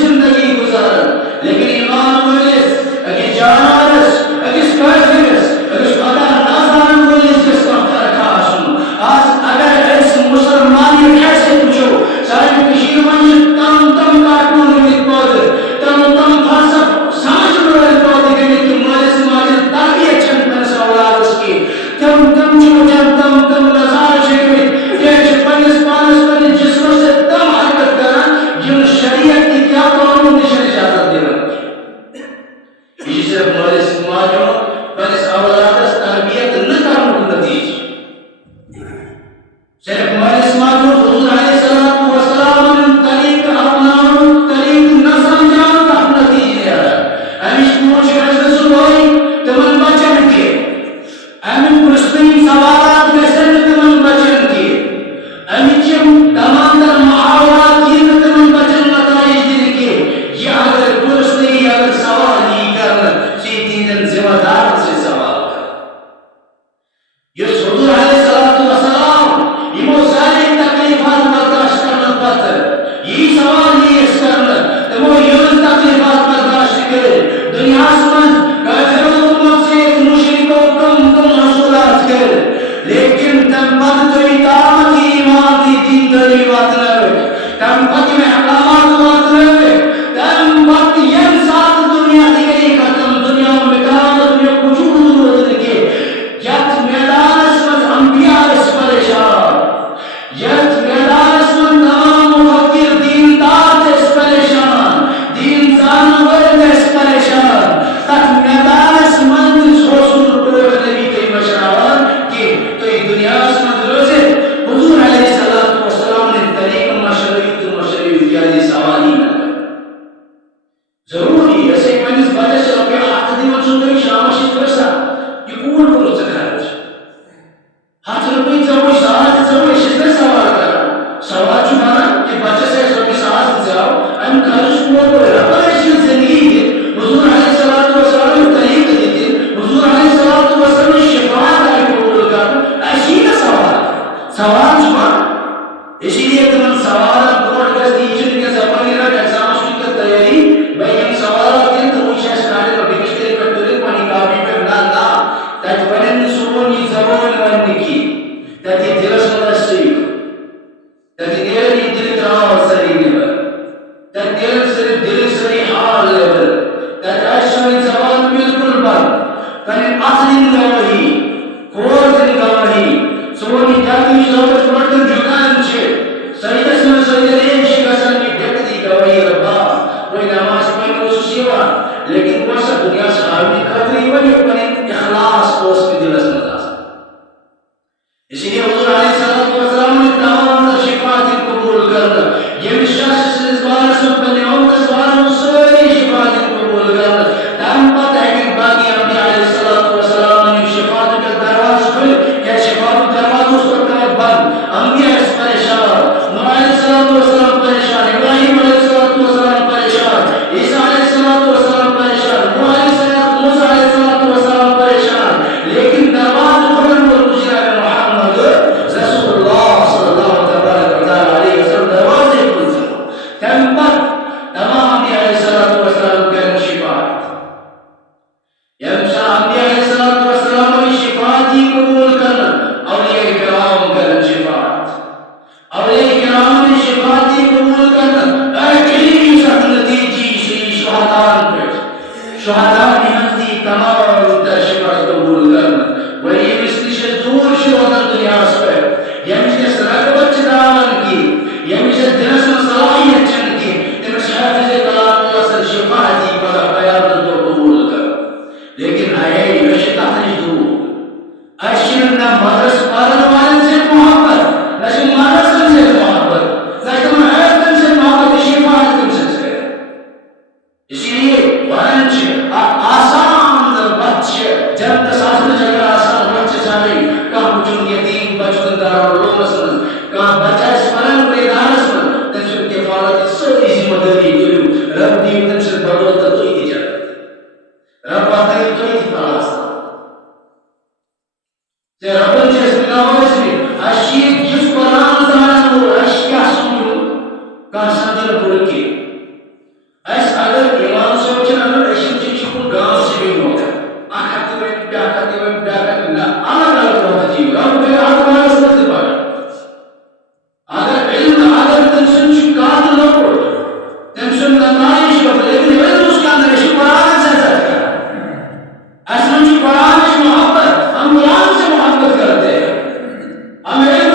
زندگی گزارن لیکن ایمان وٲلِس أکِس جانورس أکِس کٲفرس أکِس خدا نازانن وٲلِس گژھِ کانٛہہ فرق آسُن آز اگر أسۍ مُسلمانیت حیثیت وٕچھو سانہِ کٔشیٖرِ منٛز چھِ تم کارٹوٗن گٔمٕتۍ پٲدٕ تم فلسف سمجھن وٲلۍ پٲدٕ گٔمٕتۍ کہِ مٲلِس ماجہِ تربیت چھنہٕ پننِس اولادس کینٛہہ تم چھِ وٕچھان تم نظارٕ چھِ گٔمٕتۍ تِم چھِ پننِس پانس پننِس جسمس سۭتۍ تم حرکت کران یِم شریعت تہِ کیٛاہ قانوٗن تہِ چھنہٕ اجازت دِوان یہِ چھِ صرف مٲلِس ماجہِ ہُنٛد پننِس اولادس تربیت نہٕ کرنُک نتیجہِ صرف مٲلِس ماجہِ ہُنٛد حضوٗر علیہ الصلوٰۃ والسلام طریقہٕ اپناونُک طریقہٕ نہ سمجھاونُک اکھ نتیجہِ نیران امِچ پوٗنٛچ گژھِ نہٕ صُبحٲے تِمن بچن کینٛہہ امیُک پرٛژھنٕے سوالات گژھن نہٕ تِمن بچن کینٛہہ امِچ یِم تمام تر محاورات یِن نہٕ تِمن بچن نتائج دِنہٕ کینٛہہ یہِ اگر پرٛژھنٕے اگر سوال یی کرنہٕ سُہ یی تِہنٛدٮ۪ن ذمہ دارن سۭتۍ سوال کرنہٕ یُس حضوٗر علیہ الصلوٰۃ والسلام یِمو سارے تکلیفات برداشت کرنہٕ پتہٕ یی سوال یی أسۍ کرنہٕ تِمو یِہٕنٛز تکلیفات برداشت کٔرِتھ دُنیاہس منٛز کٲفرو حکوٗمت سۭتۍ مُشرکو کم رسوٗلات کٔرِتھ لیکن تمہِ پتہٕ تُہۍ تامتھ یہِ ایمان تہِ دیندٲری واتنٲوِتھ تمہِ پتہٕ یِم احکامات واتنٲوِتھ تمہِ پتہٕ ییٚمہِ ساتہٕ دُنیا تہِ گٔیے ختم دُنیا مِکلاو دُنیاہُک وجوٗد روٗد نہٕ کینٛہہ یتھ میدانس منٛز انبیا ٲسۍ پریشان یتھ میدانس منٛز تمام مفکر دیندار تہِ ٲسۍ پریشان دین زانن وٲلۍ تہِ ٲسۍ پریشان تتھ میدانس منٛز تہِ اوس نہٕ ٹوٹھ نبی تُہۍ مشراوان کینٛہہ تُہۍ دُنیاہس منٛز روٗزِتھ حضوٗر علیہ الصلوٰۃ والسلام نہِ طریقہٕ مشرٲیِو تہٕ مشرٲیِو تِکیٛازِ سوال یی نہٕ ضروٗری أسۍ ہیٚکۍ پننِس بچس رۄپیہِ 100 دِوان چھُو تُہۍ شامس چھِ پرژھان یہِ کوٗر کوٚرُتھ ژےٚ خرچ 100 رۄپیہِ ژےٚ وٕچھ 100 تہٕ ژےٚ وٕچھ أسۍ چھِ سوال کران سوال چھُ بنان کہِ بچس اَسہِ رۄپیہِ 100 دِژیٛاو اَمہِ خرچ کوٚر رۄبن اَسہِ چھِ زندگی دِتھ حضوٗر علیہ الصلوٰۃ والسلام یِم طریقہٕ دِتِکھ حضوٗر علیہ الصلوٰۃ والسلام یہِ شفاعت آیہِ قبوٗل کرنہٕ اَسہِ یی نہٕ سوال سوال چھُ بنان اسی لیے تِمن سوالن برونٛٹھ گژھِ یہِ چھُنہٕ کینٛہہ زبٲنی رٹ ایگزامس چھُ کینٛہہ تیٲری بیٚیہِ یِم سوالات دِن تہٕ وٕنۍ چھِ اَسہِ کھالٕنۍ ڈکشنری پٮ۪ٹھ تُلِتھ پننہِ کاپی پٮ۪ٹھ نہ تتہِ بنن نہٕ صُبحن یہِ زبٲنۍ وننہِ کینٛہہ تتہِ یی دِلس منٛز اَسہِ سیٖکھ تتہِ نیرن یہِ دِلٕکۍ راز سٲری نٮ۪بر تتہِ نیرن صرف دِلٕکۍ سٲری حال نٮ۪بر تتہِ آسہِ سٲنۍ زبان بالکل بنٛد پنٕنۍ اتھٕ دِنۍ گوٲہی کھور دِنۍ گوٲہی سون یہِ دھرتی یُس رۄبس برونٛٹھ کَنۍ جُھکان چھِ سجدس منٛز سٲنۍ ریش چھِ گژھان یہِ ڈٮ۪کہٕ دی گوٲہی رۄبا وۄنۍ نماز پرنہِ اوسُس یِوان لیکن بہٕ اوسا دُنیاہس ہاونہٕ خٲطرٕ یِوان یہِ پنٕنۍ اخلاص اوس مےٚ دِلس منٛز آسان اسی لیے حضوٗر علیہ الصلوٰۃ والسلام نے تمام تر شفاعت قبوٗل کرنہٕ ییٚمہِ شخص سٕنٛدِس بارس منٛز پننہِ اُمتس بارس منٛز سٲری شفاعت قبوٗل کرنہٕ تمہِ پتہٕ ہیٚکن باقٕے انبیا علیہ الصلوٰۃ والسلام یہِ شفاعتُک دروازٕ کھُلِتھ کیٛازِ شفاعتُک دروازٕ اوس پتہٕ گوٚمُت بنٛد انبیا ٲسۍ پریشان نوح علیہ الصلوٰۃ والسلام پریشان ابراہیم علیہ الصلوٰۃ والسلام پریشان عیسیٰ علیہ الصلوٰۃ والسلام پریشان موسیٰ علیہ الصلوٰۃ والسلام پریشان لیکن دروازٕ کھولن وول گُزریٛاو محمد رسول اللہ صلی اللہ علیہ وسلم دروازے کھُل تمہِ پتہٕ تمام انبیا علیہ الصلوٰۃ والسلام کرن شفاعت ییٚمہِ ساتہٕ انبیا علیہ الصلوٰۃ والسلام یہِ شفاعت یی قبوٗل کرنہٕ اولیاء کرام کرن شفاعت اولیاء کرامن یہِ شفاعت یی قبوٗل کرنہٕ یُس اکھ نتیجہِ یی سُہ یی شہداہن پٮ۪ٹھ شہداہن ہٕنٛز یی تمام تر شفاعت قبوٗل کرنہٕ وۄنۍ ییٚمِس نِش أسۍ دوٗر چھِ روزان دُنیاہس پٮ۪ٹھ ییٚمِس نِش أسۍ رغبت چھِ تھاوان کینٛہہ ییٚمِس أسۍ دِلس منٛز صلٲحیت چھنہٕ کینٛہہ تٔمِس حٲفظ کلام آسان شفاعت یی پگاہ قیامتس دۄہ قبوٗل کرنہٕ لیکن أسۍ چھِ تتھ نِش دوٗر اَسہِ چھِنہٕ نہ مدرسہٕ پرن والٮ۪ن سۭتۍ محبت نہ چھِ مدرسن سۭتۍ محبت نہ چھِ تِمن حٲفظن سۭتۍ محبت تہٕ شفاعت کٔمۍ سۭتۍ کرِ اسی لیے ونان چھِ اکھ آسان وتھ چھِ جنتس آسنٕچ اگر آسان وتھ چھِ سارے کانٛہہ وٕچھُن یتیٖم بچُن دارالعلوٗمس منٛز کانٛہہ بچہٕ آسہِ پران میدانس منٛز تٔمۍ سُنٛد کفالت سٲری ذمہٕ دٲری کٔرِو رب دِیِو تٔمۍ سٕنٛدِ بدولت تُہۍ تہِ جنت رب واتنٲیِو تُہۍ تہِ پاس ربن چھِ أسۍ نوٲزمٕتۍ اَسہِ چھِ یُس قرآن زانان وول اَسہِ کیٛاہ سمجھو کانٛہہ سمجھنہٕ بُرٕ کینٛہہ Amen.